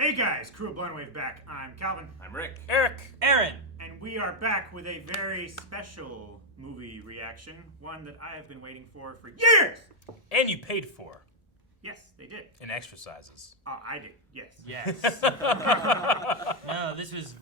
Hey guys, crew of Blindwave back. I'm Calvin. I'm Rick. Eric. Aaron. And we are back with a very special movie reaction. One that I have been waiting for years! And you paid for. Yes, they did. In exercises. Oh, I did. Yes. Yes. No, this was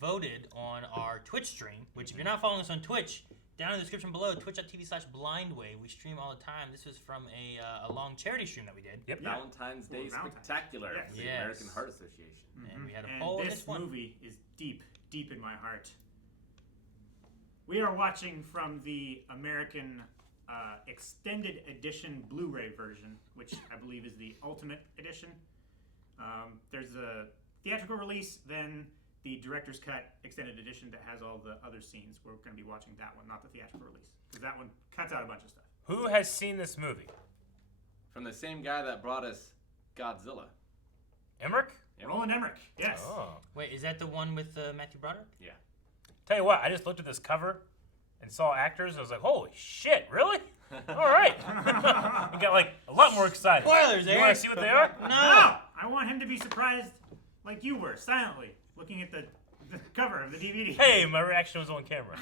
voted on our Twitch stream, which if you're not following us on Twitch, down in the description below, twitch.tv/blindwave. We stream all the time. This was from a long charity stream that we did. Yep. Yeah. Valentine's Day Valentine's. Spectacular Yes. for the Yes. American Heart Association. And we had a And poll in this this one. movie is deep, deep in my heart. We are watching from the American Extended Edition Blu-ray version, which I believe is the Ultimate Edition. There's a theatrical release, then the Director's Cut Extended Edition that has all the other scenes. We're going to be watching that one, not the theatrical release, because that one cuts out a bunch of stuff. Who has seen this movie? From the same guy that brought us Godzilla. Emmerich? Yep. Roland Emmerich, yes. Oh. Wait, is that the one with Matthew Broderick? Yeah. Tell you what, I just looked at this cover and saw actors. I was like, holy shit, really? All right. I got like a lot more excited. Spoilers, You Eric. want to see what they are? No. No! I want him to be surprised like you were, silently, looking at the cover of the DVD. Hey, my reaction was on camera.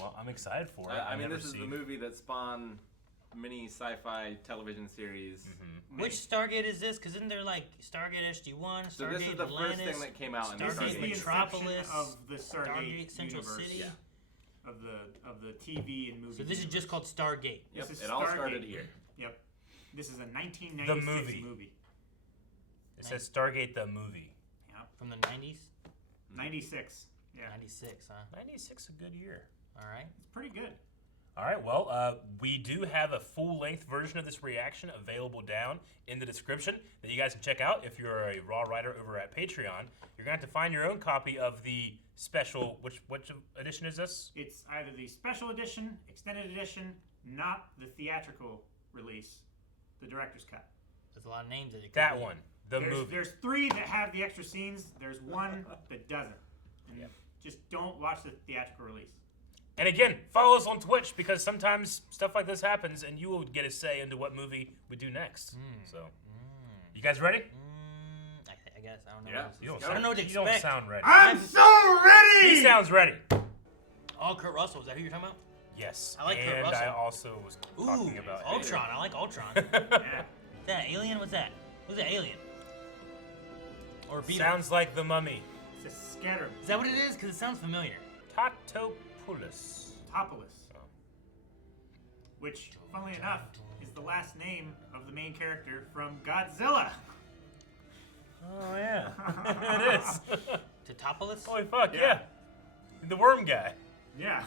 Well, I'm excited for it. I mean, never this is seen- the movie that spawned many sci-fi television series. Which Stargate is this? Because isn't there like Stargate SG-1, Stargate So this is the Atlantis, first thing that came out in This Stargate. is the Metropolis, inception of the Stargate Stargate Central universe. City. Yeah. Of the TV and movie. So this is just called Stargate. Yep, This is it all Stargate. started here. Yep. This is a 1996 movie. It says Stargate the movie. Yep. From the 90s? 96. Yeah. 96, huh? 96 a good year. All right. It's pretty good. All right, well, we do have a full-length version of this reaction available down in the description that you guys can check out. If you're a Raw writer over at Patreon, you're going to have to find your own copy of the special, which edition is this? It's either the special edition, extended edition, not the theatrical release, the director's cut. There's a lot of names that it could That be. one, the movie. There's three that have the extra scenes. There's one that doesn't. And Yep. just don't watch the theatrical release. And again, follow us on Twitch because sometimes stuff like this happens and you will get a say into what movie we do next. So, you guys ready? I guess. I don't know. Yeah. What You this is. I don't know what to You don't expect. sound ready. I'm so ready! He sounds ready. Oh, Kurt Russell. Is that who you're talking about? Yes. I like Kurt and Russell. I also was talking about Ultron. I like Ultron. Yeah. Is that Alien? What's that? Who's that Alien? Or Beetle? Sounds like the Mummy. It's a scatter. Is that what it is? Because it sounds familiar. Tatopoulos. Topoulos. Which, funnily enough, is the last name of the main character from Godzilla. Oh, yeah. It is. Totopoulos? Holy fuck, Yeah. yeah. The worm guy. Yeah.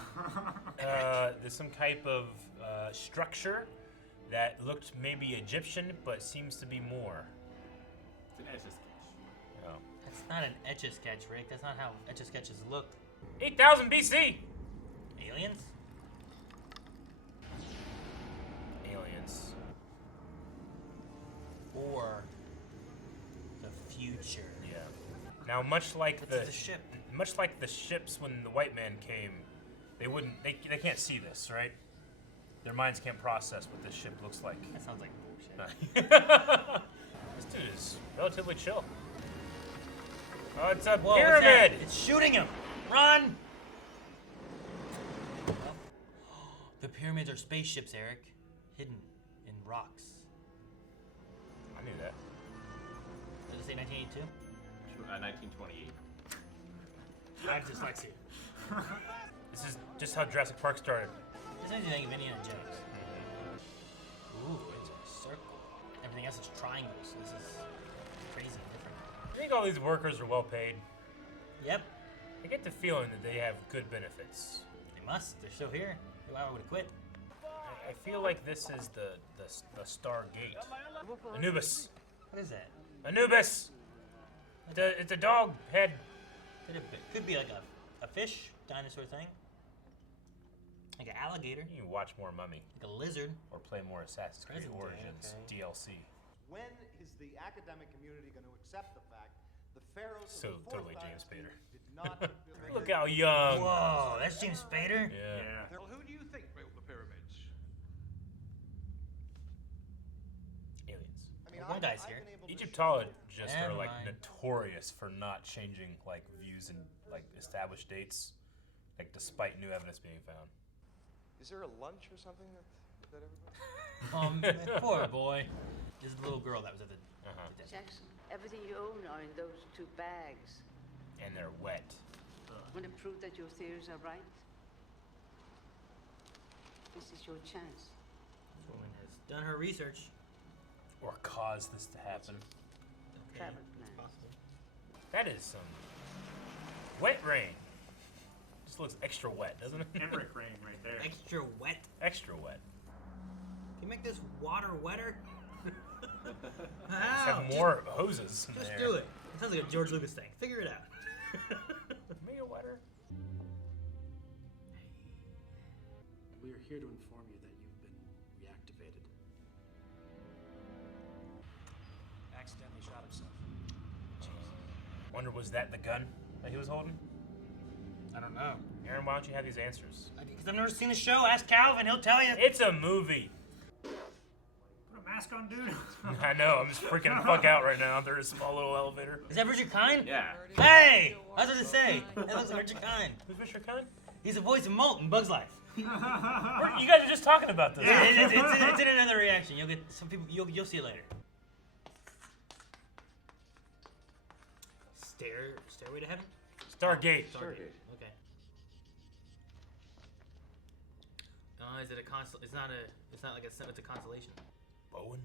There's some type of structure that looked maybe Egyptian, but seems to be more. It's an Etch-a-Sketch. Oh. That's not an Etch-a-Sketch, Rick. That's not how Etch-a-Sketches look. 8000 BC. Aliens? Aliens. Or the future? Yeah. Now, much like This is a ship. much like the ships when the white man came, they can't see this, right? Their minds can't process what this ship looks like. That sounds like bullshit. This dude is relatively chill. Oh, it's a Whoa, what's that? pyramid! It's shooting him! Run! The pyramids are spaceships, Eric. Hidden in rocks. I knew that. Did it say 1982? 1928. I have dyslexia. This is just how Jurassic Park started. This makes me think of Indiana Jones. Ooh, it's a circle. Everything else is triangles. This is crazy and different. I think all these workers are well paid. Yep, I get the feeling that they have good benefits. they must. They're still here. Why would have quit? I feel like this is the Stargate. Anubis. What is that? Anubis! It's a dog head. Could be like a fish, dinosaur thing. Like an alligator. You can watch more Mummy Like a lizard. or play more Assassin's Creed Present day, Origins okay. DLC. When is the academic community going to accept the fact the pharaohs So of the fourth totally James dynasty Spader. did not build Look how young. Whoa, that's James Spader? Yeah. Yeah. Well, who do you think built the pyramids? Aliens. I mean, Some guys here. Egyptologists are Never like mind. notorious for not changing like views and like established dates, like despite new evidence being found. Is there a lunch or something that everybody? Poor boy. This is the little girl that was at the. the desk. Jackson, everything you own are in those 2 bags. And they're wet. Want to prove that your theories are right? This is your chance. This woman has done her research. Or cause this to happen. Okay. Travel plans. Possible. That is some wet rain. Just looks extra wet, doesn't it? Emmerich rain right there. Extra wet. Extra wet. Can you make this water wetter? Let's How? have more hoses in Just there. do it. It sounds like a George Lucas thing. Figure it out. Make it wetter. We are here to inform you that you've been reactivated. Accidentally shot himself. Wonder, was that the gun that he was holding? I don't know. Aaron, why don't you have these answers? Because I've never seen the show. Ask Calvin. He'll tell you. It's a movie. Put a mask on, dude. I know, I'm just freaking the fuck out right now. There's a small little elevator. Is that Richard Kind? Yeah. Hey! I was going to say. That looks like Richard Kind. Who's Mr. Khan? He's the voice of Molt in Bug's Life. You guys are just talking about this. It's in another reaction. You'll get some people. You'll see it later. Stairway to Heaven. Stargate. Stargate. Okay. Is it a consol? It's not a. It's not like a. It's a constellation. Bowen,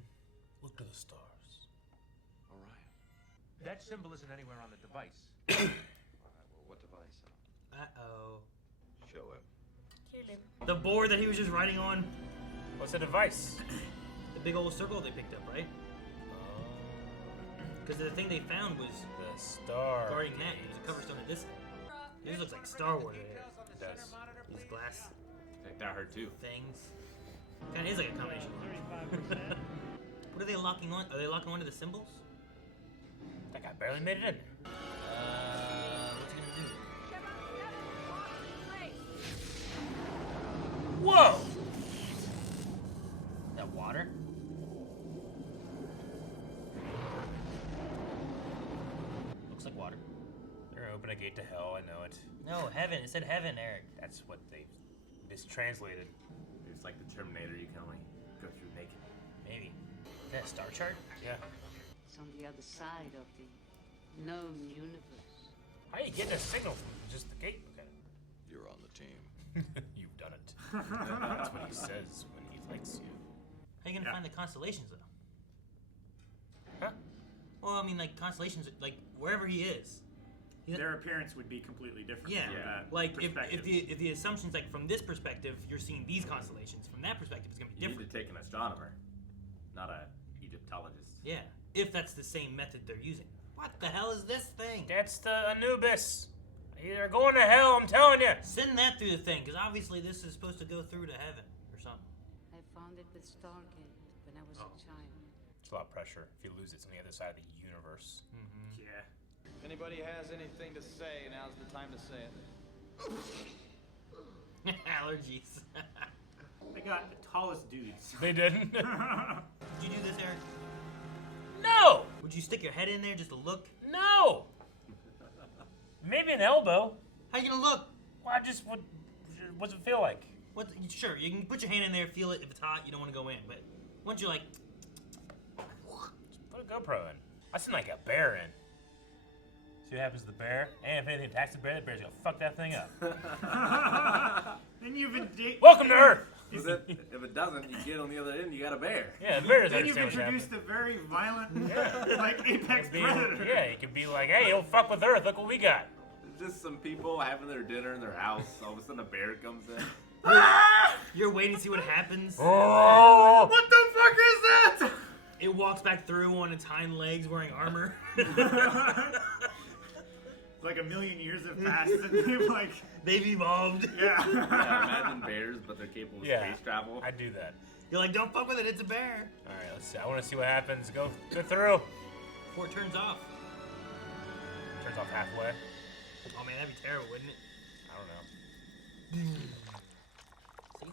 look to the stars. Orion. That symbol isn't anywhere on the device. All right, well, what device? Uh-oh. Show him. The board that he was just writing on. What's the device? The big old circle they picked up, right? Because the thing they found was The star. guarding that. It was a cover stone of this. This looks like Star Wars right here. It does. These glass Like that hurt too. things. Kind of is like a combination. What are they locking on? Are they locking onto the symbols? That guy barely made it in there. What's he gonna do? Whoa! That water? Looks like water. They're gonna open a gate to hell, I know it. No, heaven. It said heaven, Eric. That's what they mistranslated. It's like the Terminator. You can only go through naked. Maybe. Is that a star chart? Yeah. It's on the other side of the known universe. How are you getting a signal from just the gate? Okay. You're on the team. You've done it. That's what he says when he likes you. How are you gonna Yeah. find the constellations, though? Huh? Well, I mean, like constellations, like wherever he is. Their appearance would be completely different. Yeah. from that Like if perspective. the assumption's like from this perspective, you're seeing these constellations. From that perspective, it's gonna be You different. need to take an astronomer, not a Egyptologist. Yeah. If that's the same method they're using. What the hell is this thing? That's the Anubis. They're going to hell, I'm telling you. Send that through the thing, because obviously this is supposed to go through to heaven or something. I found it with Stargate when I was a child. It's a lot of pressure. If you lose it, it's on the other side of the universe. Yeah. If anybody has anything to say, now's the time to say it. Allergies. They got the tallest dudes. They didn't? Did you do this, Eric? No! Would you stick your head in there just to look? No! Maybe an elbow. How you gonna look? Well, I just would. What's it feel like? What? Sure, you can put your hand in there, feel it. If it's hot, you don't want to go in. But once you're like, Just put a GoPro in. I seem like a bear in. See what happens to the bear? And if anything attacks the bear's gonna fuck that thing up. Then you've introduced. Welcome to Earth! If it doesn't, you get on the other end, you got a bear. Yeah, the bear doesn't Then you've understand what's introduced happening. a very violent, like apex Be- predator. yeah, you could be like, hey, don't fuck with Earth, look what we got. Just some people having their dinner in their house. All of a sudden, a bear comes in. you're waiting to see what happens. Oh! What the fuck is that? It walks back through on its hind legs, wearing armor. Like a million years have passed, and they've like, They've evolved. yeah. Yeah, imagine bears, but they're capable of Yeah, space travel. I'd do that. You're like, don't fuck with it. It's a bear. All right, let's see. I want to see what happens. Go through. Before it turns off. Turns off halfway. Oh man, that'd be terrible, wouldn't it? I don't know. Cool.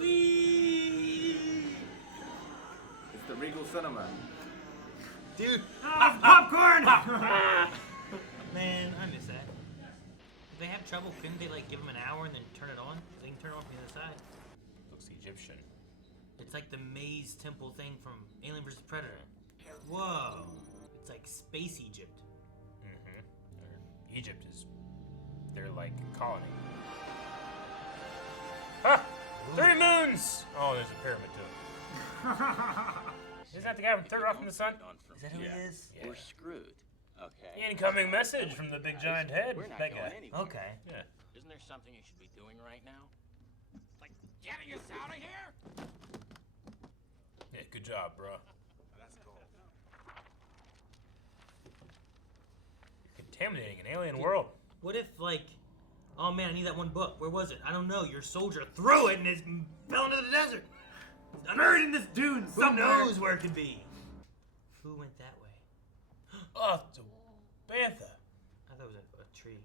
Whee! It's the Regal Cinema. Dude. Oh, popcorn! Man, I miss that. If they have trouble, couldn't they like give them an hour and then turn it on? They can turn it on from the other side. Looks Egyptian. It's like the maze temple thing from Alien vs. Predator. Whoa. It's like space Egypt. Mm-hmm. Egypt is their like colony. Ha! 3 moons! Oh, there's a pyramid too. Isn't that the guy from Third Rock from the Sun? Is that who it is? Yeah. We're screwed. Okay. Incoming message from the big giant head. We're not That going guy. anywhere. Okay. Yeah. Isn't there something you should be doing right now? Like getting us out of here? Yeah, good job, bro. That's cool. You're contaminating an alien world. What if like, oh man, I need that one book. Where was it? I don't know. Your soldier threw it and it fell into the desert. Buried in this dune Who somewhere. knows where it could be? Who went that way? Oh, it's a bantha. I thought it was a tree.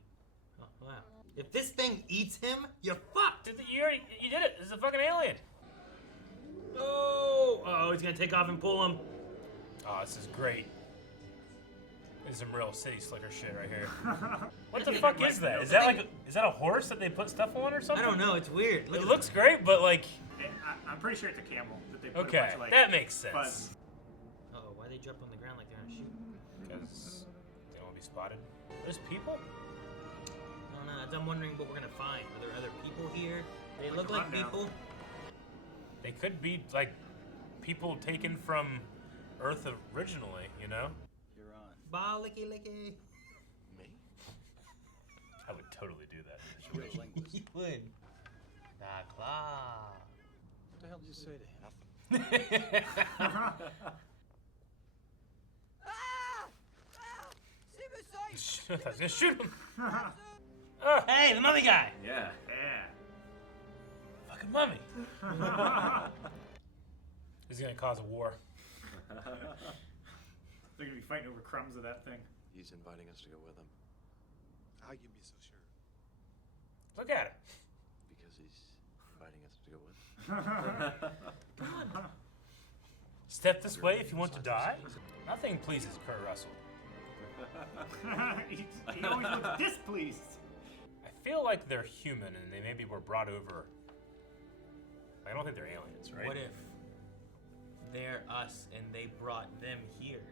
Oh, wow. If this thing eats him, you're fucked. You did it. This is a fucking alien. Oh, oh, he's gonna take off and pull him. Oh, this is great. This is some real city slicker shit right here. What the Yeah, fuck right. is that? Is that like is that a horse that they put stuff on or I something? don't know. It's weird. Look It at looks great, but like, I'm pretty sure it's a camel that they put a okay, bunch of, like, that makes sense. fuzz. Oh, why they drop on the ground like they're gonna shoot? Because they don't want to be spotted. There's people. I don't know. I'm wondering what we're gonna find. Are there other people here? They Like look like rundown. people. They could be like people taken from Earth originally, you know? You're on. Bah, licky licky. Me? I would totally do that. You're a linguist. You would. Da klar. What the hell did you say to him? I was gonna shoot him. Hey, the mummy guy. Yeah. Yeah. Fucking mummy. This is gonna cause a war. They're gonna be fighting over crumbs of that thing. He's inviting us to go with him. How you be so sure? Look at him. Because he's inviting us to go with him. Step this way if you want to die. Nothing pleases Kurt Russell. he always looks displeased. I feel like they're human and they maybe were brought over. I don't think they're aliens, right? What if they're us and they brought them here?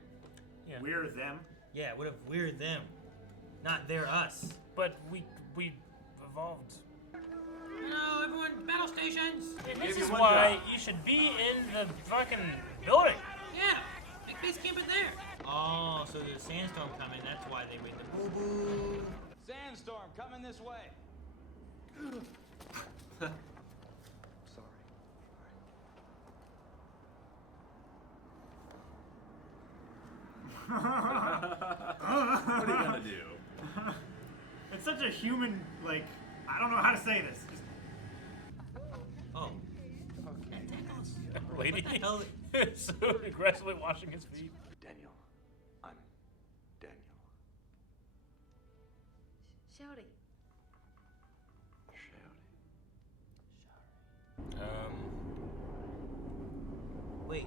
Yeah. We're them. Yeah, what if we're them? Not they're us. But we evolved. No, everyone, battle stations! This you is one why job. you should be in the fucking building. Yeah, make base camp in there. Oh, so there's a sandstorm coming, that's why they made the boo-boo. Sandstorm coming this way. Sorry. What are you gonna do? It's such a human, like, I don't know how to say this. Just, Oh. Lady What the hell? so aggressively washing his feet. Daniel. I'm Daniel. Shouty. Shouty. Wait.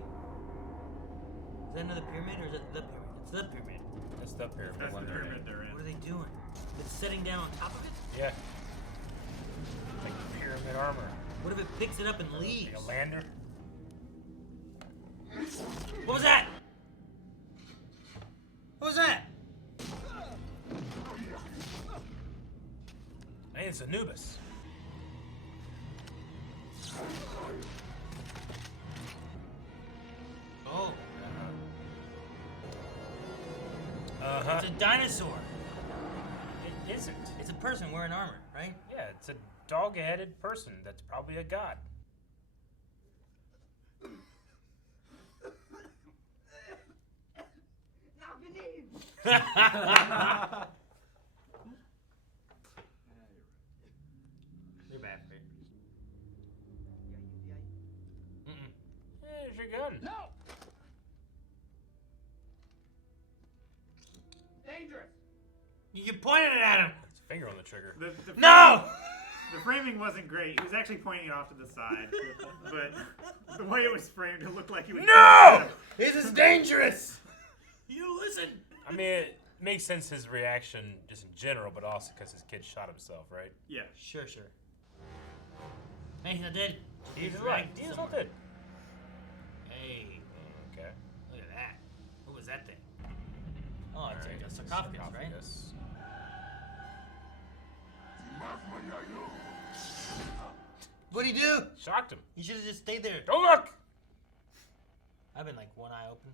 Is that another pyramid or is it the pyramid? It's the pyramid. That's the pyramid. that's the one they're pyramid in. they're What in. are they doing? It's setting down on top of it? Yeah. Like pyramid armor. What if it picks it up and leaves? Like a lander. What was that? What was that? Hey, it's Anubis. Oh. Uh-huh. It's a dinosaur. It isn't. It's a person wearing armor, right? Yeah, it's a dog-headed person that's probably a god. You're bad for it. Mm-mm. Here's your gun. No! Dangerous! You pointed it at him. It's a finger on the trigger. The No! The framing wasn't great. He was actually pointing it off to the side, but the way it was framed, it looked like he was. No! This is dangerous! You listen! I mean, it makes sense his reaction just in general, but also because his kid shot himself, right? Yeah. Sure. Hey, he's not dead. He's alive. He's not dead. Hey, Okay. look at that. What was that thing? Oh, it's like a sarcophagus, right? What'd he do? Shocked him. He should have just stayed there. Don't look! I've been like one eye open.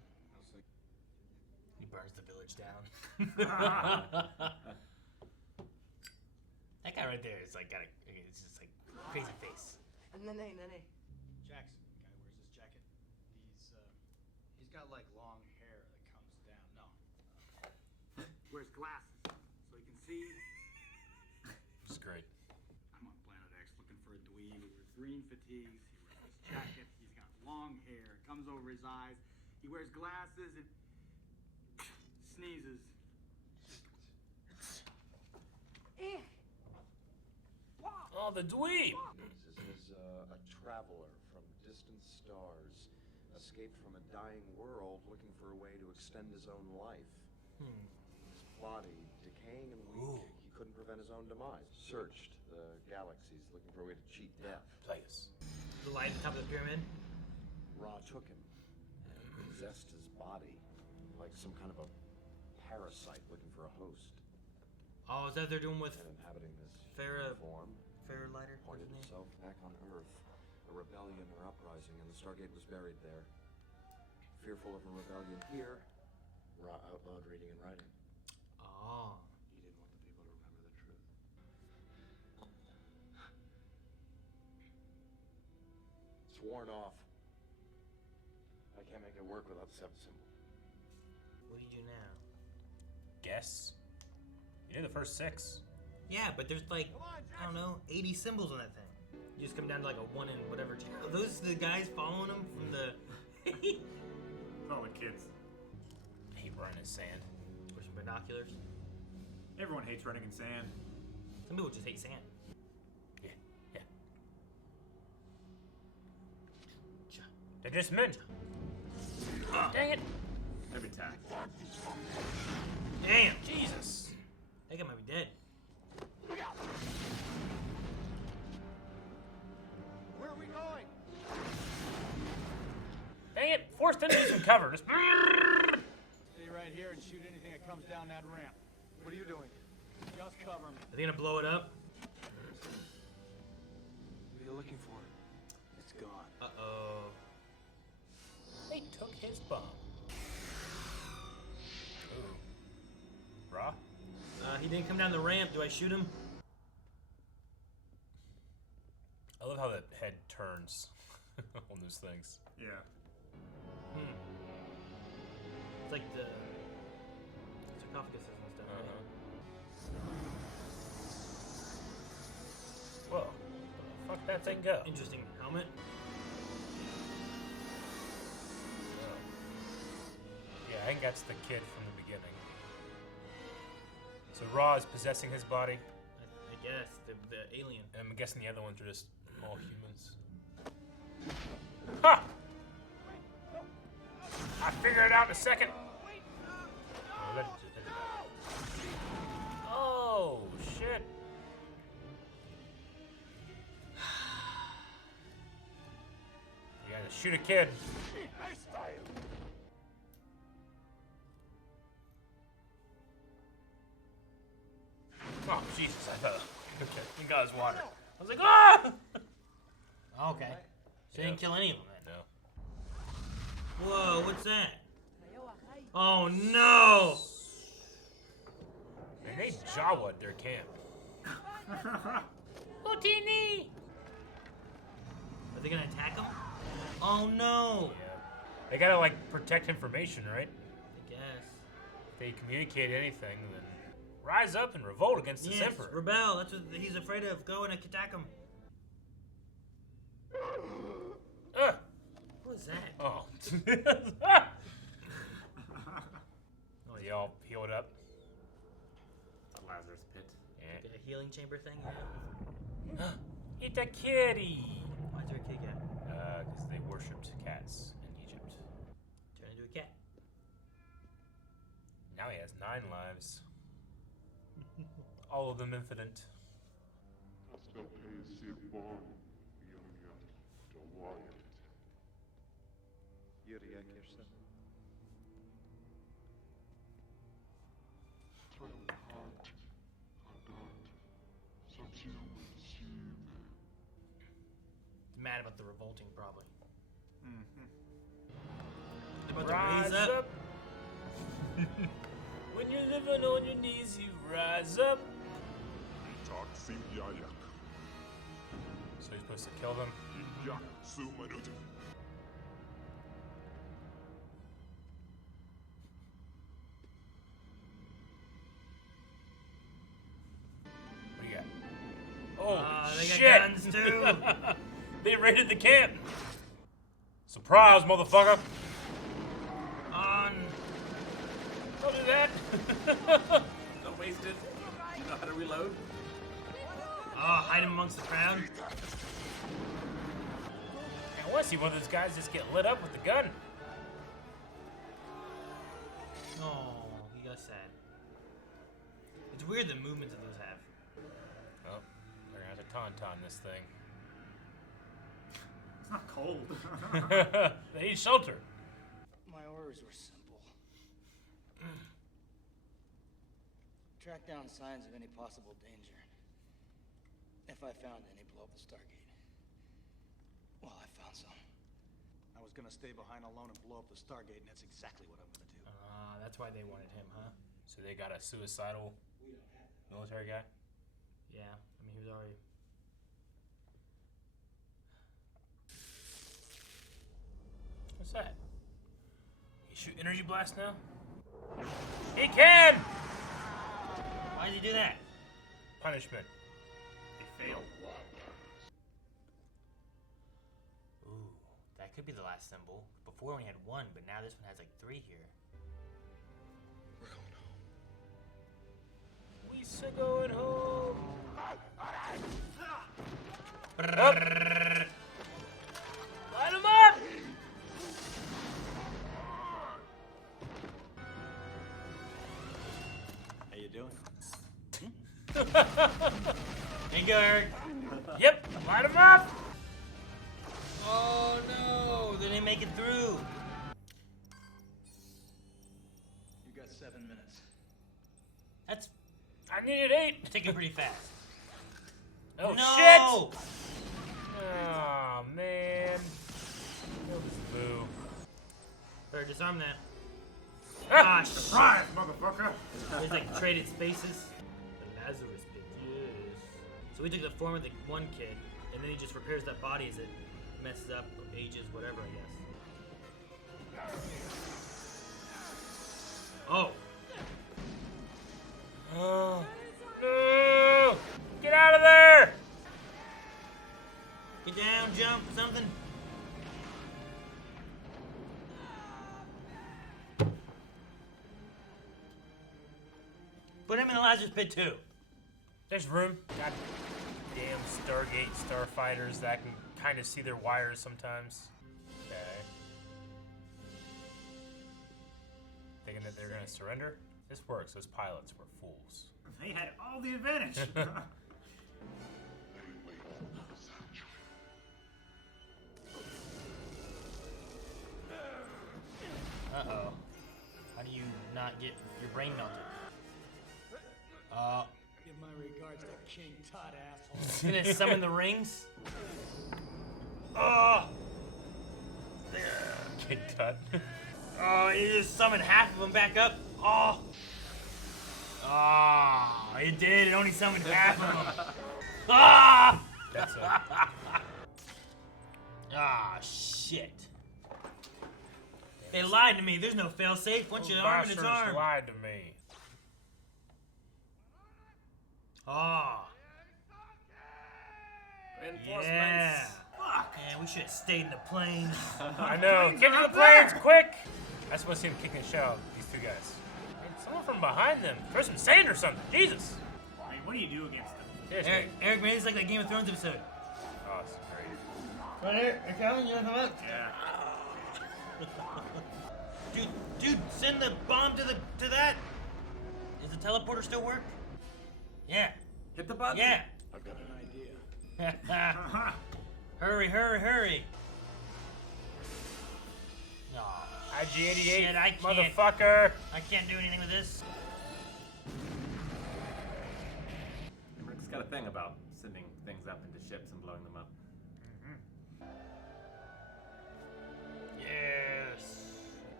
He burns the village down. That guy right there is like it's just like crazy face. Nene. Jackson, guy wears this jacket. He's got like long hair that comes down. No. Wears glasses so he can see. It's great. I'm on Planet X looking for a dweeb. He wears green fatigues. He wears this jacket. He's got long hair. It comes over his eyes. He wears glasses and sneezes. Oh, the dweeb! This is a traveler from distant stars, escaped from a dying world looking for a way to extend his own life. His body decaying and weak, he couldn't prevent his own demise. Searched the galaxies looking for a way to cheat death. Play us. The light at the top of the pyramid. Ra took him and possessed his body like some kind of a parasite looking for a host. Oh, is that what they're doing with And inhabiting this form, Lighter? pointed himself back on Earth. A rebellion or uprising, and the Stargate was buried there. Fearful of a rebellion here, Ra outlawed reading and writing. Oh. He didn't want the people to remember the truth. It's worn off. I can't make it work without the seventh symbol. What do you do now? Guess. You did the first 6. Yeah, but there's like, I don't know, 80 symbols on that thing. You just come down to like a 1 and whatever. Are those the guys following him from the... All the kids. I hate running in sand. With some binoculars. Everyone hates running in sand. Some people just hate sand. Yeah. They're just men. Dang it. Every time. Damn! Jesus. That guy might be dead. Where are we going? Dang it. Forced into some cover. Just... Stay right here and shoot anything that comes down that ramp. What are you doing? Just cover him. Are they gonna blow it up? What are you looking for? It's gone. Uh-oh. They took his bomb. Ooh. Raw? He didn't come down the ramp. Do I shoot him? I love how the head turns on those things. Yeah. It's like the sarcophaguses and stuff, right? Whoa. Where the fuck that thing go? Interesting helmet. Yeah, I think that's the kid from the beginning. So Ra is possessing his body, I guess. The alien. and I'm guessing the other ones are just all humans. Ha! I figured it out in a second. Oh, that did that. Oh, shit. You gotta shoot a kid. Oh, Jesus, I thought. Okay, he got his water. I was like, ah! Okay. So they didn't kill any of them then. No. Whoa, what's that? Oh no! And they Jawa'd their camp. Houdini! Are they gonna attack him? Oh no! Yeah. They gotta, like, protect information, right? I guess. If they communicate anything, then rise up and revolt against this Yes, emperor. rebel. That's what he's afraid of. Go and attack him. What was that? Oh. Oh, you all healed up? It's a Lazarus pit. Yeah. Like a healing chamber thing? Yeah. It's a kitty. Why is there a kitty cat? Because they worshipped cats in Egypt. Turn into a cat. Now he has 9 lives. All of them infinite. Mad about the revolting, probably. Mm-hmm. About to raise up. When you're living on your knees, you rise up. So you're supposed to kill them? What do you got? Oh, they got shit! guns too. They raided the camp. Surprise, motherfucker! On. Don't do that. Don't waste it. You know how to reload? Oh, hide him amongst the crowd. I want to see one of those guys just get lit up with the gun. Oh, he got sad. It's weird the movements of those have. Oh, we're gonna have to tauntaun this thing. It's not cold. They need shelter. My orders were simple. Track down signs of any possible danger. If I found any, blow up the Stargate. Well, I found some. I was gonna stay behind alone and blow up the Stargate, and that's exactly what I'm gonna do. That's why they wanted him, huh? So they got a suicidal military guy? Yeah, I mean, he was already... What's that? He shoot energy blast now? He can! Why did he do that? Punishment. They failed. Ooh, that could be the last symbol. Before we only had 1, but now this one has like 3 here. We're going home. Up. Light him up! How you doing? Hey, guard. Yep, light him up! Oh no, they didn't make it through. You got 7 minutes. That's I needed 8. taking pretty fast. Oh, no! shit! Oh, man. That was boo. Better disarm that. Ah, Surprise, motherfucker! There's like traded spaces. The Lazarus pit, yes. So we took the form of the one kid, and then he just repairs that body as it messes up, ages, whatever, I guess. Oh. Oh. No! Get out of there! Get down, jump, something. Put him in the Lazarus pit too. There's room. God damn Stargate starfighters that can kind of see their wires sometimes. Okay. Thinking that they're gonna surrender? This works. Those pilots were fools. They had all the advantage. Uh-oh. How do you not get your brain melted? Give my regards to King Tut, asshole. Gonna summon the rings? Oh! Kid Tut. Oh, you just summoned half of them back up. Oh! Oh, it did. It only summoned half of them. Ah! That's a... Ah, shit. They lied to me. There's no failsafe. Once you arm, it's Bashers armed. lied to me. Ah. Reinforcements. Yeah. Fuck! Man, we should have stayed in the plane. I know. Planes Get to are the up planes, there. quick! I just want to see him kicking the shit out of these 2 guys. Man, someone from behind them. Throw some sand or something. Jesus! I mean, what do you do against them? Eric made this like that Game of Thrones episode. Oh, it's great. Right here, they're coming. You wanna come up? Yeah. Dude, send the bomb to that. Does the teleporter still work? Yeah. Hit the button. Yeah. I've got an idea. Hurry. Aw, IG-88, shit, I can't. motherfucker. I can't do anything with this. Emmerich's got a thing about sending things up into ships and blowing them up. Yes.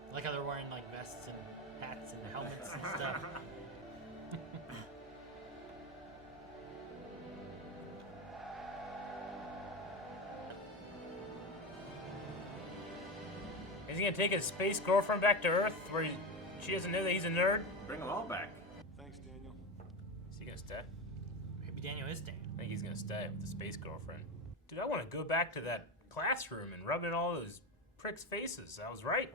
I like how they're wearing like vests and hats and helmets and stuff. Is he gonna take his space girlfriend back to Earth where she doesn't know that he's a nerd? Bring them all back. Thanks, Daniel. Is he gonna stay? Maybe Daniel is staying. I think he's gonna stay with the space girlfriend. Dude, I want to go back to that classroom and rub in all those pricks' faces. I was right.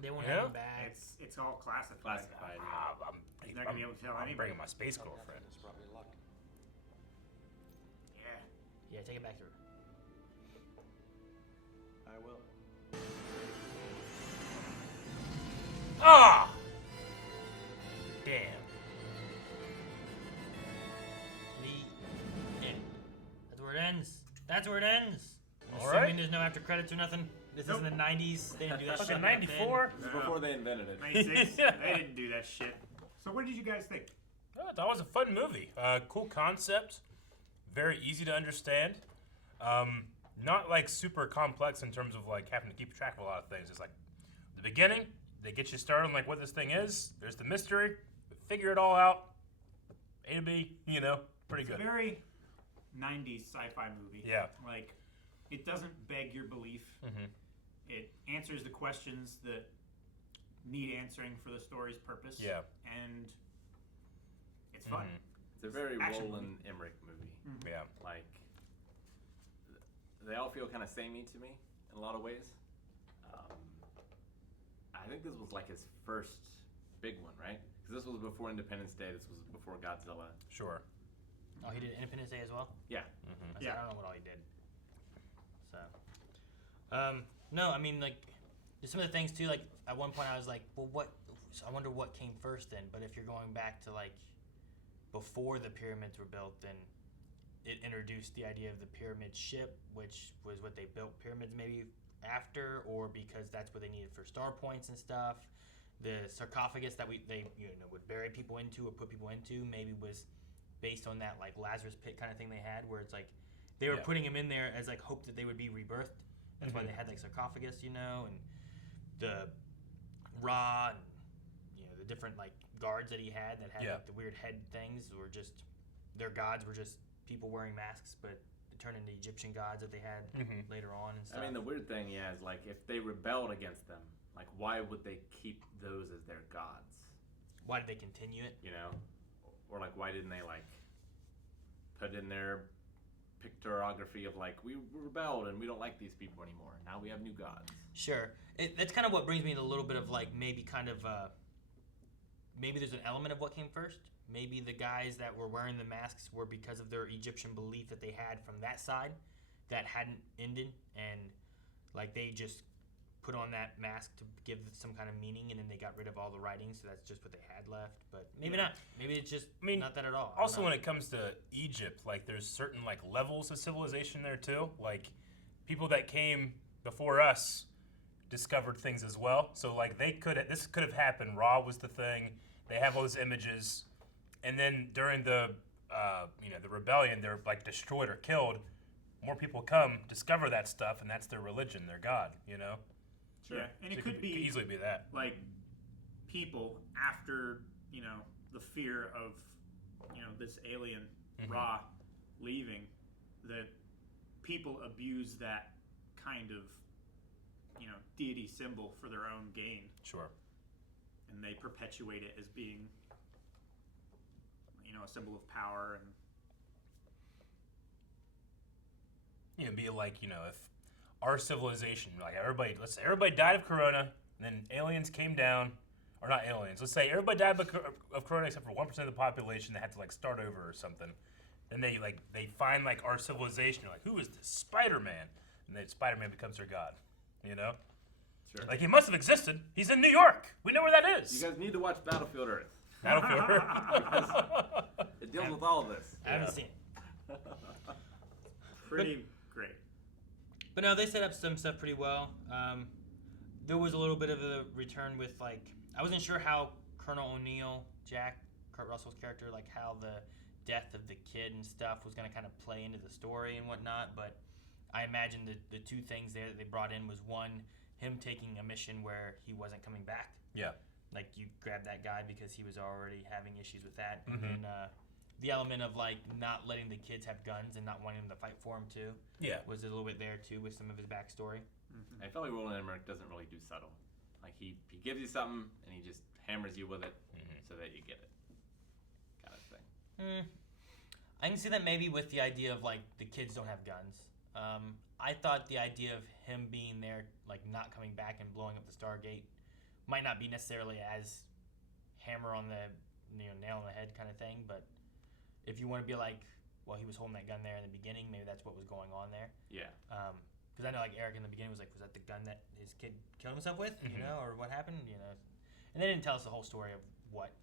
They won't Yeah? have him back. It's all classified. Classified. He's not gonna be able to tell I'm anybody. bringing my space girlfriend. It's brought me luck. Yeah. Yeah, take it back to her. I will. Ah! Damn. The end. That's where it ends. That's where it ends. I'm All assuming right. there's no after credits or nothing. This is in the 90s. They didn't do that shit Fucking back then. 94? This is before they invented it. 96. They didn't do that shit. So what did you guys think? Oh, that was a fun movie. Cool concept. Very easy to understand. Not like super complex in terms of like having to keep track of a lot of things. It's like the beginning, they get you started on like what this thing is. There's the mystery. Figure it all out. A to B, pretty It's good. a very 90s sci-fi movie. Yeah. Like, it doesn't beg your belief. Mhm. It answers the questions that need answering for the story's purpose. Yeah. And it's fun. It's a very Action Roland Emmerich movie. Yeah. Like, they all feel kind of samey to me in a lot of ways. I think this was like his first big one, right? Because this was before Independence Day. This was before Godzilla. Sure. Oh, he did Independence Day as well? Yeah. I Yeah. don't know what all he did. So, no, I mean, like, there's some of the things too. Like, at one point, I was like, well, what? So I wonder what came first then. But if you're going back to like before the pyramids were built, then it introduced the idea of the pyramid ship, which was what they built pyramids maybe after, or because that's what they needed for star points and stuff. The sarcophagus that they would bury people into or put people into maybe was based on that like Lazarus pit kind of thing they had, where it's like they were putting him in there as like hope that they would be rebirthed. That's why they had like sarcophagus, and the Ra and the different like guards that he had that had like the weird head things were just their gods were just people wearing masks, but it turned into Egyptian gods that they had later on and stuff. I mean, the weird thing, is like if they rebelled against them, like why would they keep those as their gods? Why did they continue it? Or like why didn't they like put in their pictography of like we rebelled and we don't like these people anymore. Now we have new gods. Sure, that's kind of what brings me to a little bit of like maybe there's an element of what came first. Maybe the guys that were wearing the masks were because of their Egyptian belief that they had from that side that hadn't ended, and like they just put on that mask to give some kind of meaning, and then they got rid of all the writings, so that's just what they had left. But maybe not. Maybe it's just not that at all. Also, when it comes to Egypt, like there's certain like levels of civilization there too. Like people that came before us discovered things as well. So like this could have happened. Ra was the thing. They have all those images, and then during the the rebellion, they're like destroyed or killed. More people come, discover that stuff, and that's their religion, their god. Sure. Yeah, and So it could be easily be that. like people after the fear of this alien Ra leaving, that people abuse that kind of deity symbol for their own gain. Sure. And they perpetuate it as being a symbol of power and It'd be like if our civilization, like let's say everybody died of corona, and then aliens came down, or not aliens. Let's say everybody died of corona except for 1% of the population that had to like start over or something. And they find like our civilization. They're like, who is this Spider-Man? And then Spider-Man becomes their god. You know? Sure. Like he must have existed. He's in New York. We know where that is. You guys need to watch Battlefield Earth. Battlefield Earth. It deals with all of this. I haven't seen it. Pretty great. But no, they set up some stuff pretty well. There was a little bit of a return with like I wasn't sure how Colonel O'Neill, Kurt Russell's character, like how the death of the kid and stuff was going to kind of play into the story and whatnot. But I imagine the two things there that they brought in was one, him taking a mission where he wasn't coming back. Yeah. Like you grabbed that guy because he was already having issues with that, and Mhm. then the element of like not letting the kids have guns and not wanting them to fight for him too. Yeah. Was a little bit there too with some of his backstory. I felt like Roland Emmerich doesn't really do subtle. Like he gives you something and he just hammers you with it so that you get it, kind of thing. I can see that maybe with the idea of like the kids don't have guns. I thought the idea of him being there, like not coming back and blowing up the Stargate, might not be necessarily as hammer on the nail on the head kind of thing. But if you want to be like, well, he was holding that gun there in the beginning, maybe that's what was going on there. Yeah. Because I know like Eric in the beginning was like, was that the gun that his kid killed himself with? You know, or what happened? You know, and they didn't tell us the whole story of what,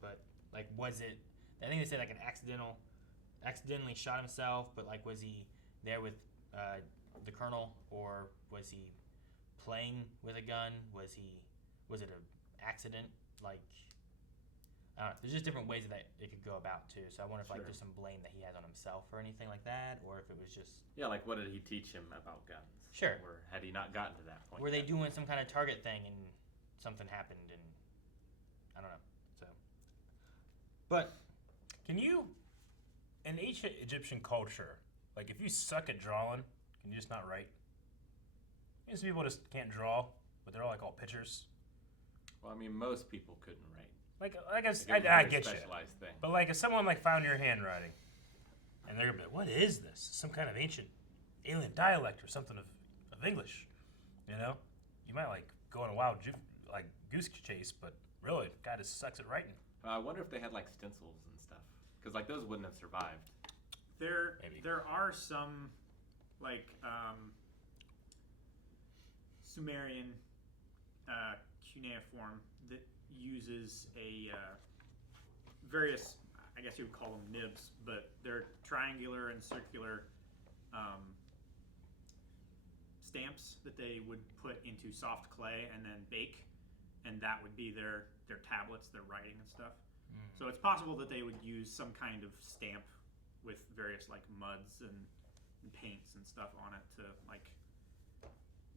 but like, was it? I think they said like accidentally shot himself, but like, was he there with the colonel, or was he playing with a gun? Was it an accident? Like, I don't know. There's just different ways that it could go about too. So I wonder if like there's some blame that he has on himself or anything like that, or if it was just like what did he teach him about guns? Sure. Or had he not gotten to that point? Were they doing some kind of target thing and something happened and I don't know. So, but Can you, in ancient Egyptian culture, like if you suck at drawing, can you just not write? You know, some people just can't draw, but they're all like all pictures. Well, I mean, most people couldn't write. Like I guess Like, it was a I very get you. specialized thing. But like if someone like found your handwriting, and they're gonna be like, "What is this? Some kind of ancient alien dialect or something of English?" You know, you might like go on a wild goose chase, but really, guy just sucks at writing. I wonder if they had like stencils and stuff, because like those wouldn't have survived. There are some like Sumerian cuneiform that uses a various, I guess you would call them nibs, but they're triangular and circular stamps that they would put into soft clay and then bake, and that would be their tablets, their writing and stuff. So it's possible that they would use some kind of stamp with various like muds and paints and stuff on it to like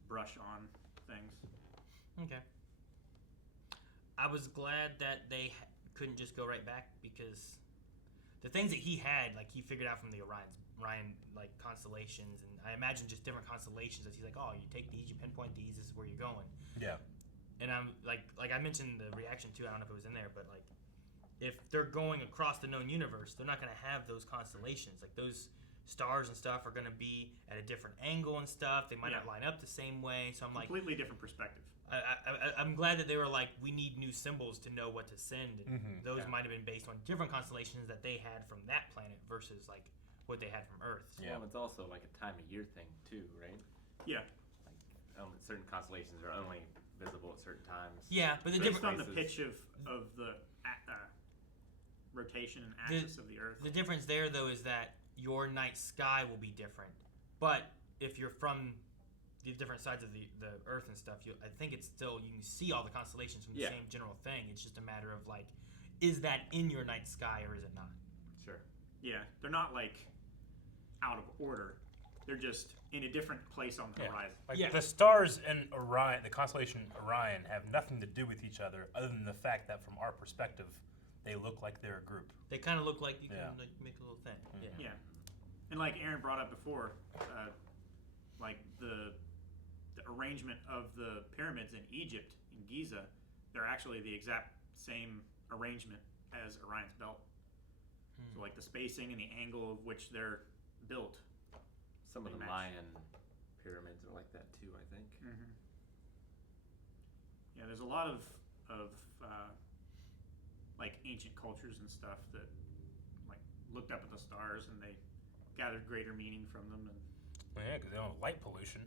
brush on things. okay. I was glad that they couldn't just go right back, because the things that he had, like he figured out from the Orion like constellations, and I imagine just different constellations that he's like, oh, you take these, you pinpoint these, this is where you're going. Yeah. And I'm like I mentioned the reaction too. I don't know if it was in there, but like if they're going across the known universe, they're not going to have those constellations. Like those stars and stuff are going to be at a different angle and stuff. They might not line up the same way. So I'm like, completely different perspective. I'm glad that they were like, we need new symbols to know what to send. And those might have been based on different constellations that they had from that planet versus like what they had from Earth. Yeah, well, it's also like a time of year thing too, right? Yeah. Like certain constellations are only visible at certain times. Yeah, but the based difference on the pitch of the rotation and axis of the Earth. The difference there, though, is that your night sky will be different. But if you're from the different sides of the Earth and stuff, I think it's still, you can see all the constellations from the same general thing. It's just a matter of like, is that in your night sky or is it not? Sure. Yeah, they're not like out of order. They're just in a different place on the horizon. Like the stars in Orion, the constellation Orion, have nothing to do with each other other than the fact that from our perspective, they look like they're a group. They kind of look like you can like make a little thing. Yeah. And like Aaron brought up before, like the arrangement of the pyramids in Egypt, in Giza, they're actually the exact same arrangement as Orion's belt. So like the spacing and the angle of which they're built. Some of the Mayan pyramids are like that too, I think. Yeah, there's a lot of like ancient cultures and stuff that like looked up at the stars and they gathered greater meaning from them. And Well, yeah, because they don't have light pollution.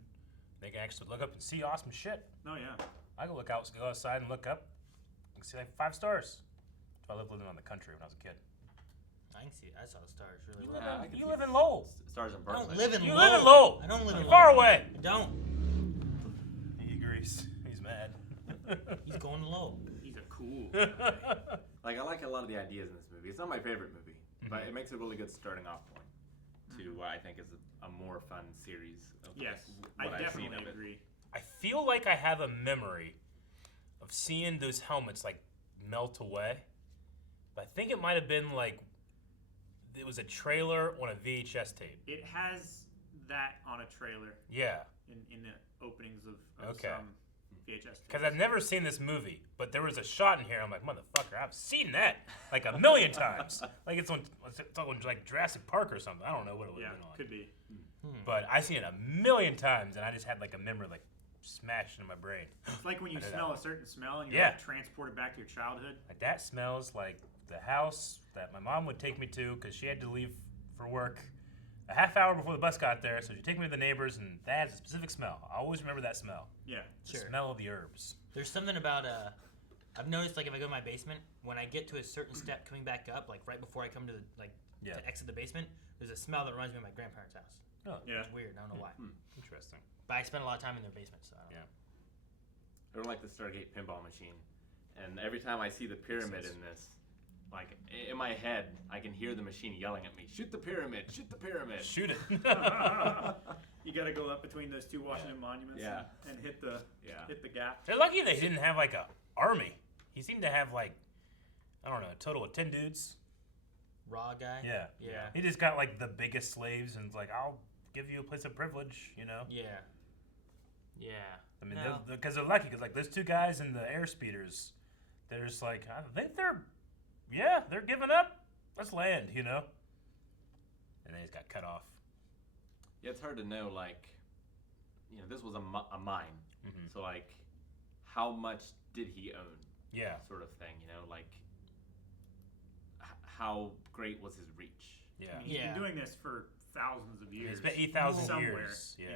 They can actually look up and see awesome shit. oh yeah, I can go outside and look up and see like 5 stars. So I lived living on the country when I was a kid. I can see. I saw the stars really You well. live, I in, can you see live in Lowell. Stars in I don't Berkeley. live in You Lowell. live in Lowell. I don't live in You're far Lowell. away. I don't. He agrees. He's mad. He's going to Lowell. he's a cool. Like I like a lot of the ideas in this movie. It's not my favorite movie, but it makes a really good starting off point to what I think is a more fun series. Of Yes, what I I've seen definitely of it. agree. I feel like I have a memory of seeing those helmets like melt away. But I think it might have been like it was a trailer on a VHS tape. It has that on a trailer Yeah. in the openings of Okay. some VHS tapes. Because I've never seen this movie, but there was a shot in here. I'm like, motherfucker, I've seen that like a million times. Like it's on like Jurassic Park or something. I don't know what it would have been on. Could be. But I've seen it a million times, and I just had like a memory like smashed into my brain. It's like when you I did smell that. a certain smell and you're Yeah. like transported back to your childhood. Like that smells like the house that my mom would take me to because she had to leave for work a half hour before the bus got there. So she'd take me to the neighbors, and that has a specific smell. I always remember that smell. Yeah. The smell of the herbs. There's something about I've noticed like if I go to my basement, when I get to a certain step coming back up, like right before I come to the to exit the basement, there's a smell that reminds me of my grandparents' house. Oh, yeah. It's weird. I don't know why. Interesting. But I spend a lot of time in their basement, so I don't know. Or like the Stargate pinball machine. And every time I see the pyramid in this, like in my head, I can hear the machine yelling at me, "Shoot the pyramid! Shoot the pyramid!" Shoot it. You got to go up between those two Washington monuments Yeah. and hit the gap. They're lucky they didn't have like a army. He seemed to have like, I don't know, a total of 10 dudes. Raw guy? Yeah. Yeah. He just got like the biggest slaves and it's like, I'll give you a place of privilege, you know? Yeah. Yeah. I mean, No. because they're lucky, because like those 2 guys in the air speeders, they're just like, I think they're giving up. Let's land, you know? And they just got cut off. Yeah, it's hard to know, like, this was a mine. So, like, how much did he own? Yeah. Sort of thing, like, how great was his reach? Yeah. I mean, he's been doing this for thousands of years. It's been 8,000 somewhere years. Yeah.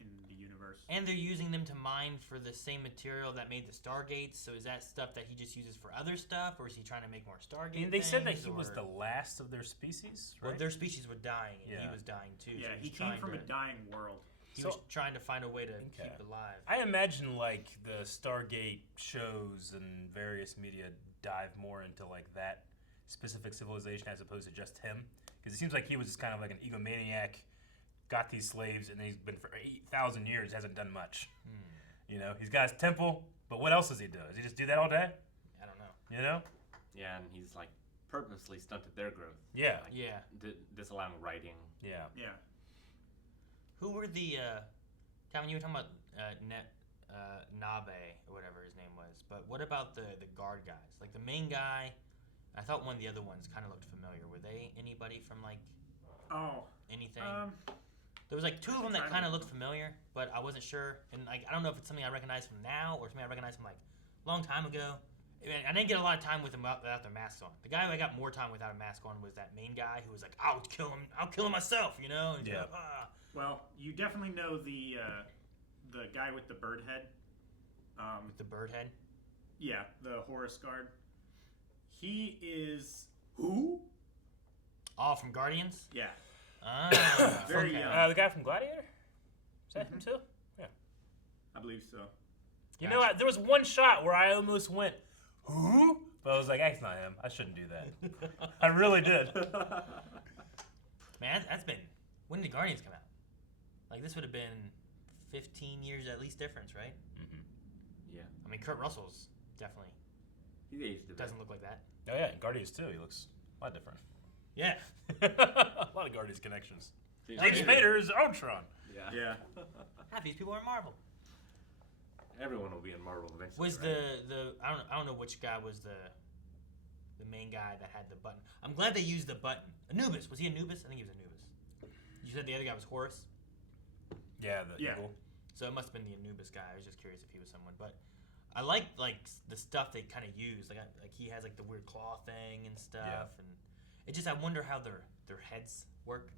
in the universe. And they're using them to mine for the same material that made the Stargates. So is that stuff that he just uses for other stuff, or is he trying to make more Stargate? I mean, they said that things, he was or- the last of their species, right? Well, their species were dying, and he Yeah. was dying too. Yeah, so he was came trying from to, a dying world. He was trying to find a way to Okay. keep alive. I imagine like the Stargate shows and various media dive more into like that specific civilization as opposed to just him, because it seems like he was just kind of like an egomaniac, got these slaves, and then he's been for 8,000 years hasn't done much. He's got his temple, but what else does he do? Does he just do that all day? I don't know. Yeah, and he's, like, purposely stunted their growth. Yeah. Like, Yeah. Disallowing writing. Yeah. Yeah. Who were the Calvin? You were talking about Nabe or whatever his name was, but what about the guard guys? Like the main guy, I thought one of the other ones kind of looked familiar. Were they anybody from like anything? There was like 2 of them that kind of looked familiar, but I wasn't sure. And like I don't know if it's something I recognize from now or something I recognize from like a long time ago. I didn't get a lot of time with them without their masks on. The guy who I got more time without a mask on was that main guy who was like, "I'll kill him myself," And he's like, "Ah." Well, you definitely know the guy with the bird head. With the bird head? Yeah, the Horus guard. He is who? Oh, from Guardians? Yeah. Ah, Very okay. young. The guy from Gladiator? Is that him too? Yeah. I believe so. You know, there was one shot where I almost went, who? But I was like, that's not him. I shouldn't do that. I really did. Man, that's been... When did Guardians come out? Like, this would have been 15 years at least difference, right? Yeah. I mean, Kurt Russell's definitely... He aged a bit. Doesn't look like that. Oh, yeah, and Guardians too. He looks a lot different. Yeah. A lot of Guardians connections. James Spader is Ultron. Yeah. Half these people are in Marvel. Everyone will be in Marvel eventually. Was right? the I don't know which guy was the main guy that had the button. I'm glad they used the button. Anubis. Was he Anubis? I think he was Anubis. You said the other guy was Horus? Yeah, the eagle. So it must have been the Anubis guy. I was just curious if he was someone. But I like the stuff they kind of use. Like he has like the weird claw thing and stuff. Yeah. And It just I wonder how their heads work.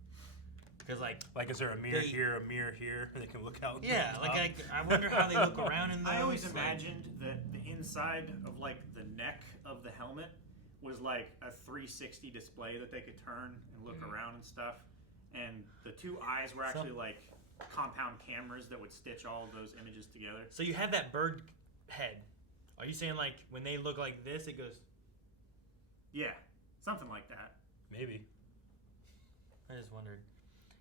Because like is there a mirror here, a mirror here? They can look out. Yeah, like I wonder how they look around in those. I always imagined that the inside of like the neck of the helmet was like a 360 display that they could turn and look around and stuff. And the two eyes were actually like compound cameras that would stitch all of those images together. So you have that bird head. Are you saying like when they look like this, it goes? Yeah, something like that. Maybe. I just wondered.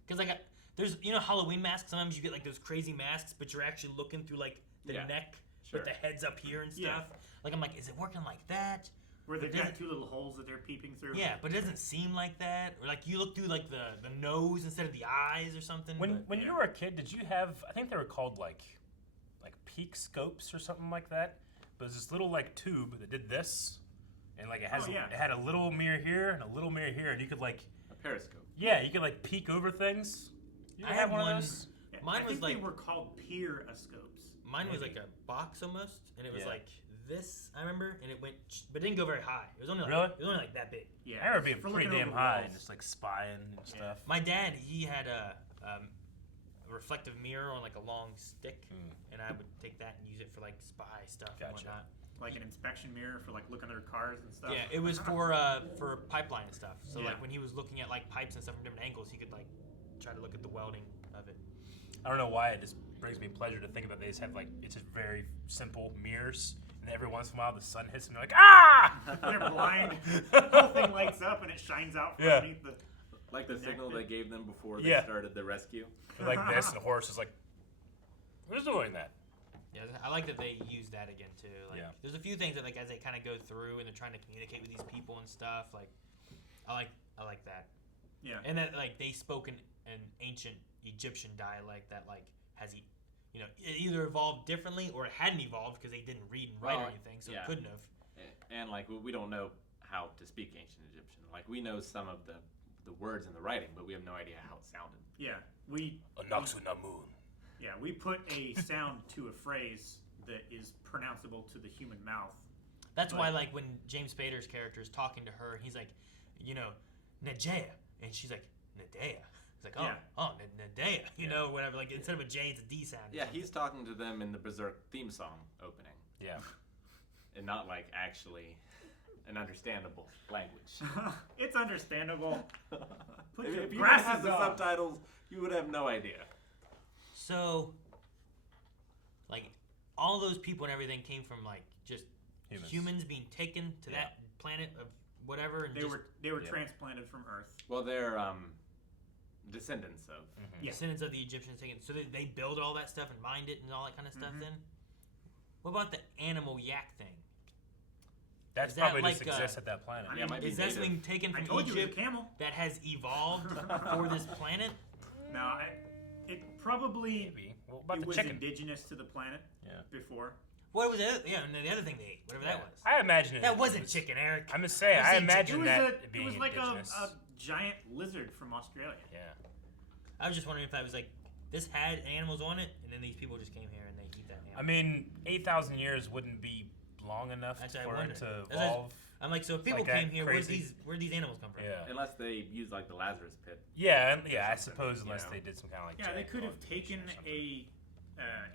Because like there's Halloween masks. Sometimes you get like those crazy masks, but you're actually looking through like the neck with the heads up here and stuff. Yeah. Like I'm like, is it working like that? Where they've got two little holes that they're peeping through. Yeah, but it doesn't seem like that. Or like you look through like the nose instead of the eyes or something. When you were a kid, did you have? I think they were called like peak scopes or something like that. But it was this little like tube that did this, and like it had a little mirror here and a little mirror here, and you could like a periscope. Yeah, you could like peek over things. You I had one of those. Yeah, mine I was think like they were called peer-oscopes. Mine was like a box almost, and it was like this. I remember, and it went, but it didn't go very high. It was only like, it was only like that big. Yeah, I remember being pretty damn high and just like spying and stuff. My dad, he had a reflective mirror on like a long stick, and I would take that and use it for like spy stuff and whatnot. Like an inspection mirror for like looking under cars and stuff. Yeah, it was for pipeline and stuff. So like when he was looking at like pipes and stuff from different angles, he could like try to look at the welding of it. I don't know why it just brings me pleasure to think about they just have like it's just very simple mirrors, and every once in a while the sun hits them, and they're like ah! They're blind. The whole thing lights up and it shines out from underneath the. Like the signal they gave them before they started the rescue. Like this, and the horse is like, who's doing that? Yeah, I like that they use that again too. Like, there's a few things that like as they kind of go through and they're trying to communicate with these people and stuff. Like, I like that. Yeah. And that like they spoke an ancient Egyptian dialect that like has it either evolved differently or it hadn't evolved because they didn't read and write or anything, so it couldn't have. And like we don't know how to speak ancient Egyptian. Like we know some of the words in the writing, but we have no idea how it sounded. Yeah, we put a sound to a phrase that is pronounceable to the human mouth. That's why, like, when James Spader's character is talking to her, he's like, Nadea, and she's like, Nadea. He's like, Nadea, you know, whatever. Like, instead of a J, it's a D sound. Yeah, he's talking to them in the Berserk theme song opening. Yeah. And not, like, actually an understandable language. It's understandable. Put your if you didn't have the subtitles, you would have no idea. So, like, all those people and everything came from, like, just humans being taken to that planet of whatever. And they were transplanted from Earth. Well, they're descendants of. Descendants of the Egyptians taken. So they build all that stuff and mined it and all that kind of stuff then? What about the animal yak thing? That's probably just exists at that planet. Is that something taken from Egypt that has evolved for this planet? No, it probably it was indigenous to the planet before. What was it? Yeah, and the other thing they ate, whatever that was. I imagine that wasn't chicken, Eric. I'm just saying, I imagine that being it was like indigenous. a giant lizard from Australia. Yeah. I was just wondering if that was like this had animals on it, and then these people just came here and they eat that animal. I mean, 8,000 years wouldn't be long enough for it to evolve. I'm like, so if people came here, where'd these animals come from? Yeah. Unless they used like the Lazarus pit. Yeah, I suppose unless they did some kind of like. Yeah, they could have taken a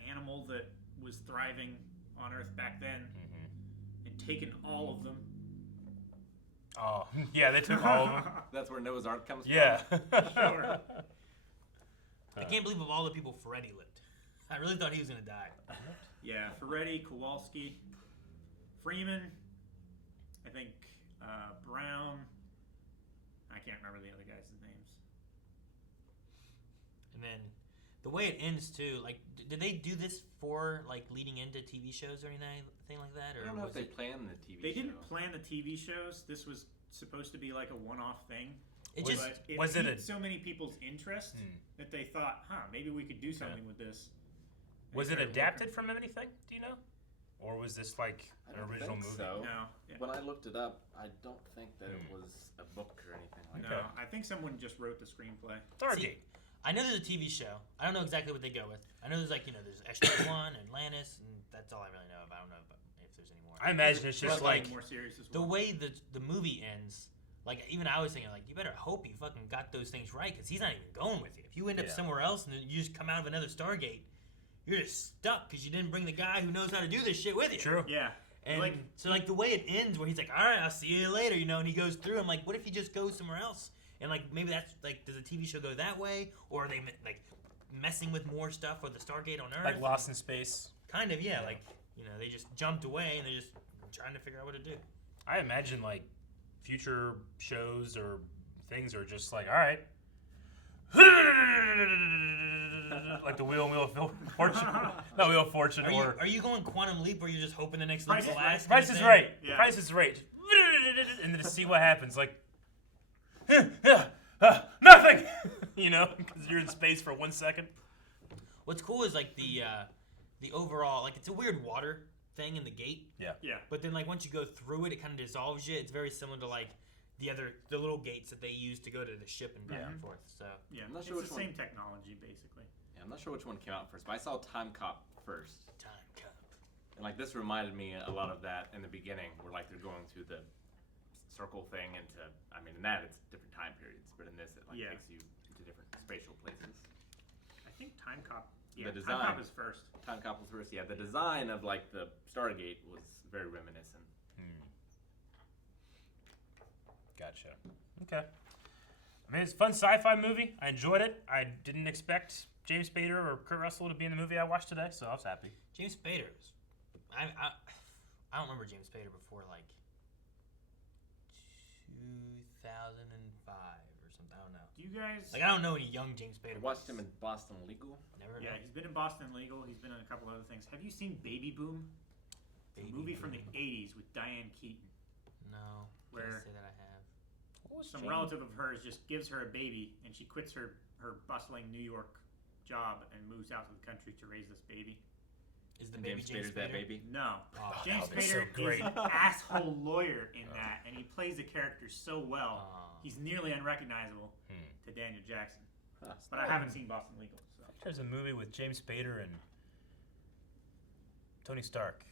animal that was thriving on Earth back then and taken all of them. Oh, yeah, they took all of them. That's where Noah's Ark comes from. Yeah. Sure. I can't believe of all the people Ferretti lived. I really thought he was going to die. Yeah, Ferretti, Kowalski, Freeman, I think Brown. I can't remember the other guys' names. And then the way it ends too, like, did they do this for like leading into TV shows or anything like that? Or I don't know if they planned the TV show. They didn't plan the TV shows. This was supposed to be like a one-off thing. It piqued so many people's interest that they thought, maybe we could do something with this. Was it adapted from anything? Do you know? Or was this like an original movie? So. No. Yeah. When I looked it up, I don't think that it was a book or anything like that. No, I think someone just wrote the screenplay. Stargate. I know there's a TV show. I don't know exactly what they go with. I know there's like, there's SG-1 and Atlantis, and that's all I really know. I don't know if there's any more. I imagine it's just like more serious as the well. way the movie ends. like even I was thinking, like, you better hope you fucking got those things right, because he's not even going with you. If you end up somewhere else and then you just come out of another Stargate, you're just stuck because you didn't bring the guy who knows how to do this shit with you. True. Yeah. And so like the way it ends, where he's like, all right, I'll see you later, you know, and he goes through. I'm like, what if he just goes somewhere else? And like maybe that's like, does the TV show go that way, or are they like messing with more stuff with the Stargate on Earth? Like Lost in Space. Kind of, yeah. Like, you know, they just jumped away and they're just trying to figure out what to do. I imagine like future shows or things are just like, all right. Like the Wheel of Fortune. Not Wheel of Fortune. Are you going Quantum Leap, or are you just hoping the next leap's the last? Price is Right. Yeah. Price is Right. And then to see what happens. Like, nothing! You know, because you're in space for 1 second. What's cool is like the overall, like it's a weird water thing in the gate. Yeah. Yeah. But then like once you go through it, it kind of dissolves you. It's very similar to like the little gates that they use to go to the ship and back and forth. So yeah, I'm not it's sure the which same technology basically. Yeah, I'm not sure which one came out first, but I saw Time Cop first. Time Cop. And like this reminded me a lot of that in the beginning, where like they're going through the circle thing into, I mean, in that it's different time periods, but in this it like takes you into different spatial places. I think Time Cop. Yeah, the design, Time Cop is first. Time Cop was first. Yeah, the design of like the Stargate was very reminiscent. Gotcha. Okay. I mean, it's a fun sci-fi movie. I enjoyed it. I didn't expect James Spader or Kurt Russell to be in the movie I watched today, so I was happy. James Spader. I don't remember James Spader before like 2005 or something. I don't know. Do you guys like? I don't know any young James Spader. Watched him in Boston Legal. Never. Yeah, he's been in Boston Legal. He's been in a couple other things. Have you seen Baby Boom? A movie from the 80s with Diane Keaton. No. Where can't say that I have. Some relative of hers just gives her a baby, and she quits her bustling New York job and moves out to the country to raise this baby. Is the baby James Spader? That baby? No. Oh, James Spader is an asshole lawyer in that, and he plays the character so well. He's nearly unrecognizable to Daniel Jackson. But I haven't seen Boston Legal. So. There's a movie with James Spader and Tony Stark,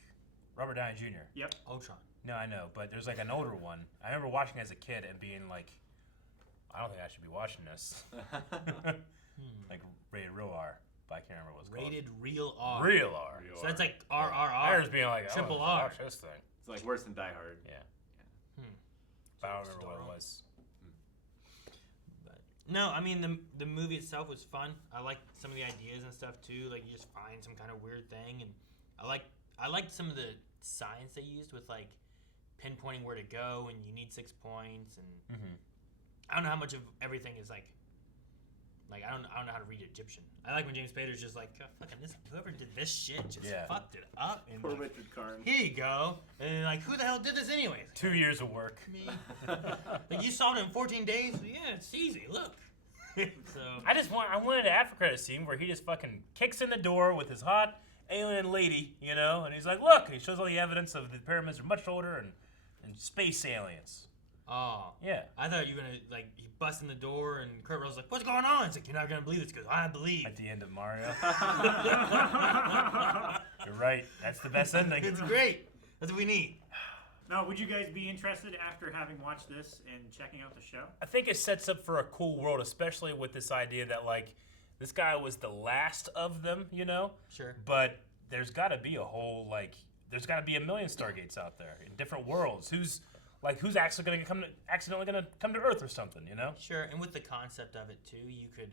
Robert Downey Jr. Yep. Ultron. No, I know, but there's like an older one. I remember watching it as a kid and being like, I don't think I should be watching this. Like rated real R, but I can't remember what it's called. Rated real R. Real R. So that's like RRR. I was being like, triple R. R. Watch this thing. It's like worse than Die Hard. Yeah. But I don't remember what it was. But no, I mean the movie itself was fun. I liked some of the ideas and stuff too. Like you just find some kind of weird thing, and I liked some of the science they used with like pinpointing where to go, and you need 6 points, and I don't know how much of everything is like I don't know how to read Egyptian. I like when James Spader's just like, oh, fucking this, whoever did this shit just fucked it up. And Poor like, Richard Karn. Here you go. And like, who the hell did this anyways? 2 years of work. Me. Like you solved it in 14 days? Yeah, it's easy. Look. So I wanted an after credit scene where he just fucking kicks in the door with his hot alien lady, you know, and he's like, look, and he shows all the evidence of the pyramids are much older and space aliens. Oh. Yeah. I thought you were gonna like he bust in the door and Kurt Russell's like, what's going on? It's like, you're not gonna believe this. He goes, I believe. At the end of Mario. You're right. That's the best ending. It's great. That's what we need. Now, would you guys be interested after having watched this and checking out the show? I think it sets up for a cool world, especially with this idea that like this guy was the last of them, you know? Sure. But there's gotta be a whole there's gotta be a million Stargates out there in different worlds. Who's accidentally gonna come to Earth or something, you know? Sure, and with the concept of it too, you could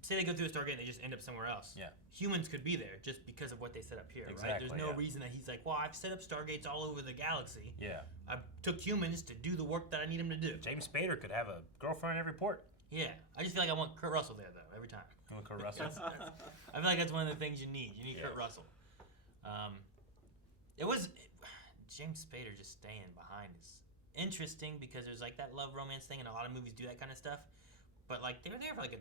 say they go through a Stargate and they just end up somewhere else. Yeah. Humans could be there just because of what they set up here, right? Exactly, There's no reason that he's like, well, I've set up Stargates all over the galaxy. Yeah. I took humans to do the work that I need them to do. James Spader could have a girlfriend in every port. Yeah. I just feel like I want Kurt Russell there though, every time. You want Kurt Russell? I feel like that's one of the things you need. You need Kurt Russell. James Spader just staying behind is interesting because there's like that love romance thing, and a lot of movies do that kind of stuff. But like they were there for like a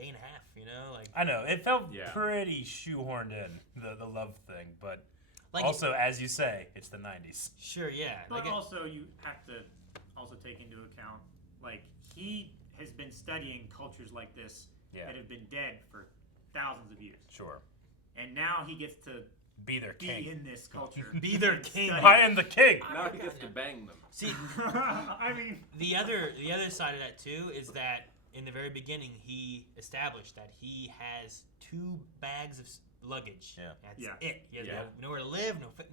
day and a half, you know? Like I know it felt pretty shoehorned in the love thing, but like also as you say, it's the '90s. Sure, yeah. But also you have to also take into account like he has been studying cultures like this that have been dead for thousands of years. Sure. And now he gets to Be their king. be in this culture. Be their king. Study. I am the king. Now he gets to bang them. See, I mean, the other side of that too is that in the very beginning he established that he has 2 bags of luggage. Yeah. That's Yeah. it. He has Yeah. nowhere to live, nothing.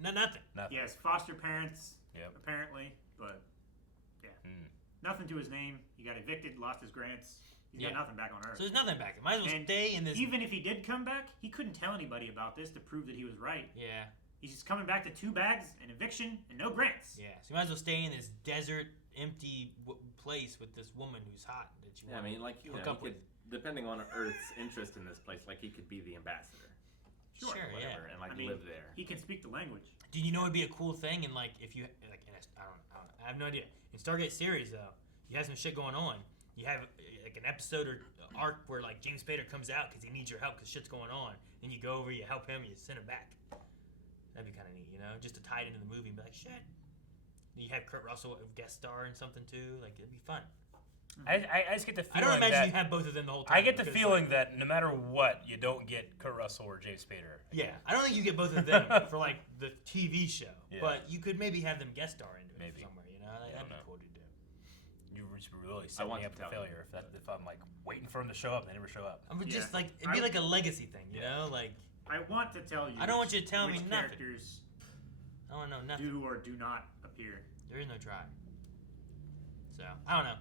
Nothing. he has foster parents, Yep. apparently, but yeah, Mm. nothing to his name. He got evicted, lost his grants. He's got nothing back on Earth. So there's nothing back. Might as well And stay in this. Even if he did come back, he couldn't tell anybody about this to prove that he was right. Yeah. He's just coming back to 2 bags, an eviction, and no grants. Yeah. So you might as well stay in this desert, empty place with this woman who's hot that you Yeah, I want mean, like, to you know, hook he up with. could, depending on Earth's interest in this place, like, he could be the ambassador. Sure, or yeah. whatever, and, like, I mean, live there. He can speak the language. Do you know it'd be a cool thing? And like, if you like, I have no idea. In Stargate series though, you have some shit going on. You have like an episode or arc where like James Spader comes out because he needs your help because shit's going on, and you go over, you help him, you send him back. That'd be kind of neat, you know, just to tie it into the movie and be like, shit. You have Kurt Russell guest star in something too. Like it'd be fun. I just get the I feeling don't imagine that you have both of them the whole time. I get the because, feeling like, that no matter what, you don't get Kurt Russell or James Spader. yeah, I don't think you get both of them for like the TV show, Yeah. but you could maybe have them guest star into it Maybe. somewhere. You know, I that'd don't be know. cool to do. You just really set want me to up for tell you. failure if I'm like waiting for them to show up and they never show up. I would Yeah. just like it'd be like a legacy thing, you know, like. I want to tell you. I don't want you to tell me which nothing. characters I don't know nothing. do or do not appear. There is no try. So I don't know if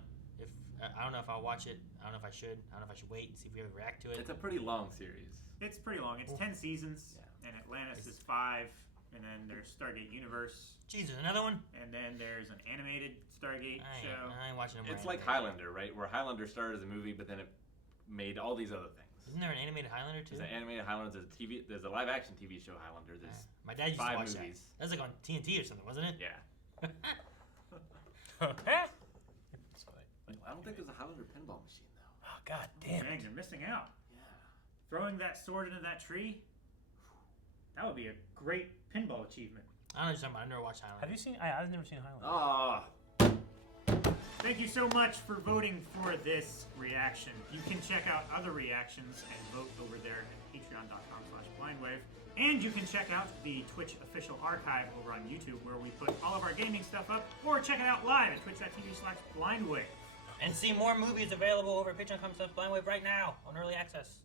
I don't know if I'll watch it. I don't know if I should. I don't know if I should wait and see if we ever react to it. It's a pretty long series. It's pretty long. It's 10 seasons, and Atlantis is 5, and then there's Stargate Universe, Jesus, another one. and then there's an animated Stargate show. I ain't watching no more. It's like animated. Highlander, right? Where Highlander started as a movie, but then it made all these other things. Isn't there an animated Highlander too? There's an animated Highlander. There's a live action TV show Highlander. There's My dad used to 5 watch movies. that. That was like on TNT or something, wasn't it? Yeah. It's funny. I don't think there's a Highlander pinball machine though. Oh, God damn Dang, it. they're missing out. Yeah. Throwing that sword into that tree, that would be a great pinball achievement. I don't know what you're talking about. I never watched Highlander. Have you seen? I've never seen Highlander. Oh. Thank you so much for voting for this reaction. You can check out other reactions and vote over there at patreon.com/blindwave. And you can check out the Twitch official archive over on YouTube where we put all of our gaming stuff up, or check it out live at twitch.tv/blindwave. And see more movies available over at patreon.com/blindwave right now on early access.